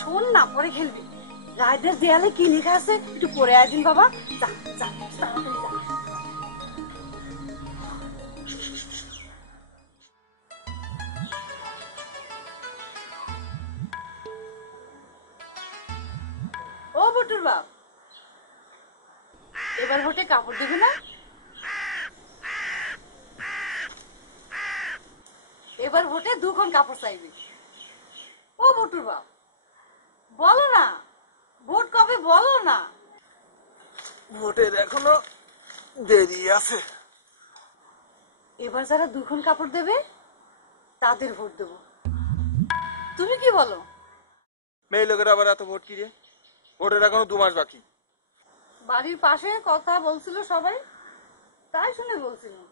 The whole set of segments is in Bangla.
শোন না, পরে খেলবি। রায়দের দেয়ালে কি লেখা আছে একটু পড়ে আসিন বাবা। যা যা তাড়াতাড়ি যা। ও বটুর বাপ, এবার ভোটে কাপড় দিবি না? এবার ভোটে দুখন কাপড় চাইবি। ও বটুর বাপ, বলো না, ভোট কবে বলো না। ভোটের এখনো দেরি আছে। এবার যারা দুখন কাপড় দেবে তাদের ভোট দেবো। তুমি কি বলো? মেয়ে লোকের আবার এত ভোট কি রে? ভোটের এখনো 2 মাস বাকি। বাড়ির পাশে কথা বলছিল সবাই, তাই শুনে বলছিলাম।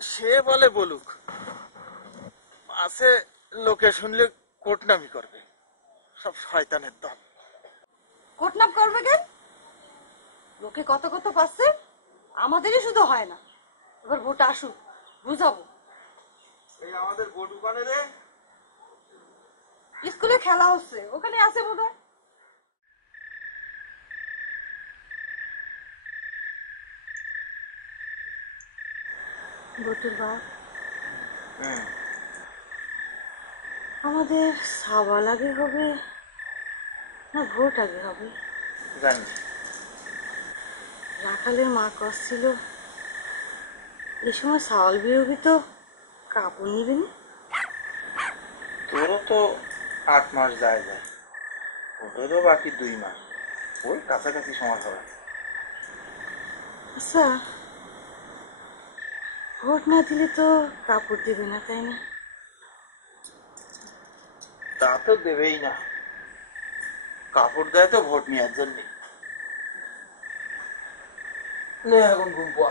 সে বলে বলুক, আছে লোকে শুনলে কোটনামি করবে। সব শয়তানের দল। কোটনাপ করবে কেন? লোকে কত কত পাচ্ছে, আমাদেরই শুধু হয় না। এবার ভোট আসুক, বুঝাবো। এই আমাদের ভোট ওখানে রে, স্কুলে খেলা হচ্ছে, ওখানে আছে বোধহয়। বটুর বাপ, আমাদের সওয়াল আগে হবে না ভোট আগে হবে? জানি। রাখালের মা কষছিল এই সময় সওয়াল বিরোধী তো কাপড় নিবে না। তোরও তো 8 মাস যায়, ভোটেরও বাকি 2 মাস, ওই কাছাকাছি সময় হবে। আচ্ছা, ভোট না দিলে তো কাপড় দেবে না, তাই না? তা তো দেবেই না, কাপড় দেয় তো ভোট নেওয়ার জন্য। এখন ঘুম পা।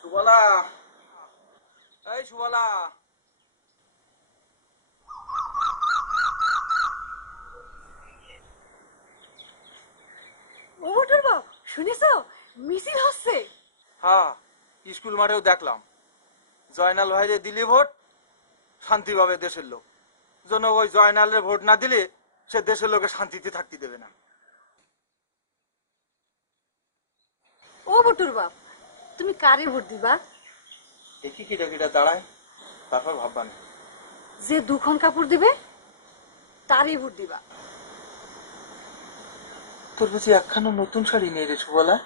সুবলা, এই সুবলা, ও বটুর বাপ, শুনেছো মিছিল হচ্ছে? হ্যাঁ, স্কুল মাঠেও দেখলাম। জয়নাল ভাইরে দিলি ভোট, শান্তি পাবে দেশের লোক। জন্য ওই জয়নালের ভোট না দিলে সে দেশের লোকে শান্তিতে থাকতে দেবে না। ও বটুর বাপ, তুমি কারে ভোট দিবা? দেখি কিটা কিটা দাঁড়ায়, তারপর ভাববান। যে দুখন কাপড় দিবে তারই ভোট দিবা। তোর বুঝি একখানা নতুন শাড়ি নেই রে সুবলা?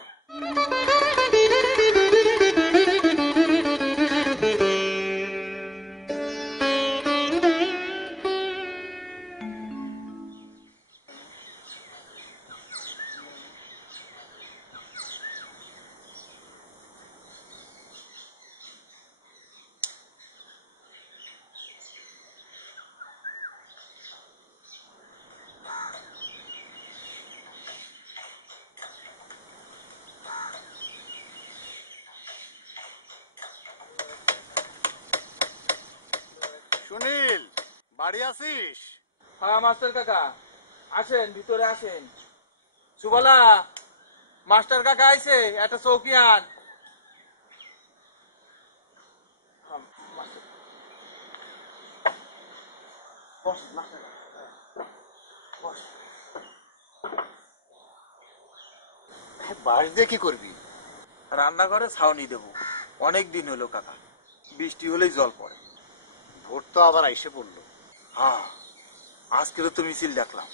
সুনীল, বাড়ি আছিস? হ্যাঁ মাস্টার কাকা, আসেন ভিতরে আসেন। সুবলা, মাস্টার কাকা আইছে, একটা চৌকি আন। বস মাস্টার কাকা, বস। বাড়িতে কি করবি? রান্নাঘরে ছাউনি দেব, অনেক দিন হলো কাকা, বৃষ্টি হলেই জল পড়ে। ভোট তো আবার আইসে পড়লো। হ্যাঁ, আজকেও তো মিছিল দেখলাম।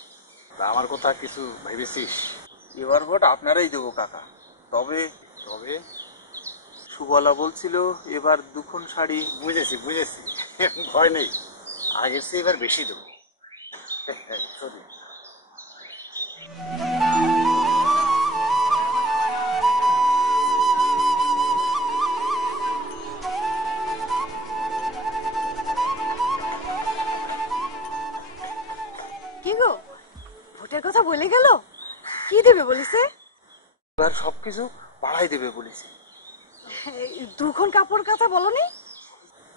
তা আমার কথা কিছু ভেবেছিস? এবার ভোট আপনারাই দেবো কাকা। তবে তবে সুবলা বলছিল এবার 2 শাড়ি। বুঝেছি বুঝেছি, ভয় নেই, আগের চেয়ে এবার বেশি দেবো। শোন, কি গো, ভোটের কথা বলে গেল? কি দেবে বলিছে? এবার সবকিছু বাড়াই দেবে বলেছি। 2 কাপড় কথা বলনি?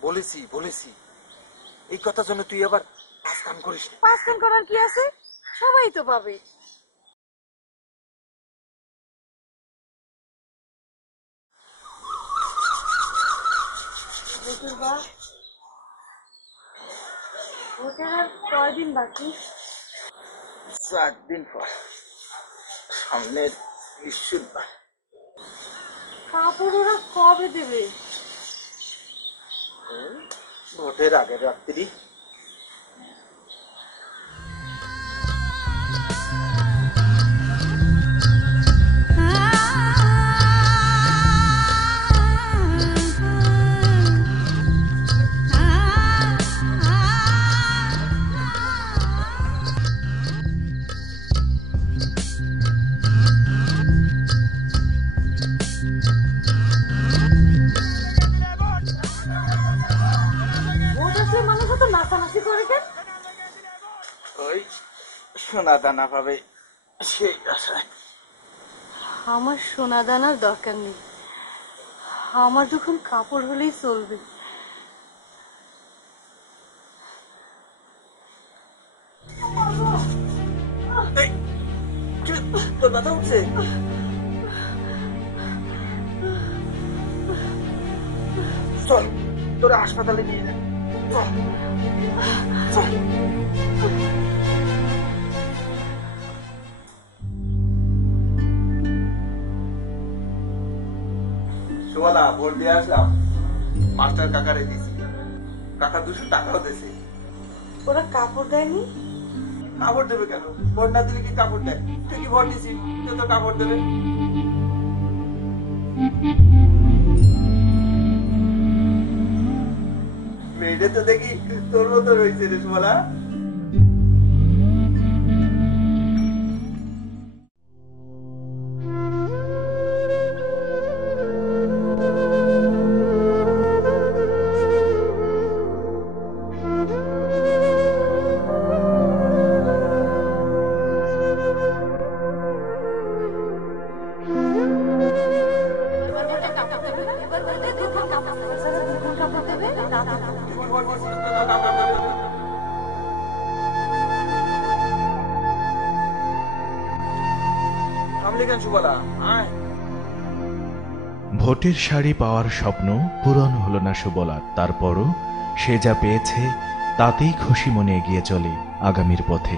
বলেছি বলেছি, এই কথার জন্য তুই আবার পাঁচ কান করিস না। 5 কান করার কি আছে, সবাই তো পাবে। ভোটের আর কয়দিন বাকি? 4 দিন পর, সামনের বৃহস্পতিবার। কাপড় ওরা কবে দেবে? ভোটের আগের রাত্রি। ভোট আসলে মানুষ তো নাচানাচি করে কেন? ওই সোনা দানা পাবে সেই আশায়। আমার সোনা দানার দরকার নেই, আমার যখন কাপড় হলেই চলবে। এই, তোর ব্যথা উঠছে? চল, তোরা হাসপাতালে নিয়ে যা। চল চল। সুবলা, ভোট দিয়ে আসলাম, মাস্টার কাকারে দিছি। কাকা 200 টাকাও দিয়েছে। ওরা কাপড় দেয়নি? কাপড় দেবে কেন? ভোট না দিলে কি কাপড় দেয়? তুই কি ভোট দিছিস, তুই তো কাপড় দেবে। মেয়েটা তো দেখি তোর মতো রয়েছে রে সুবলা। ভোটের শাড়ি পাওয়ার স্বপ্ন পূরণ হলো না সুবলার, তারপরও সে যা পেয়েছে তাতেই খুশি মনে এগিয়ে চলে আগামীর পথে।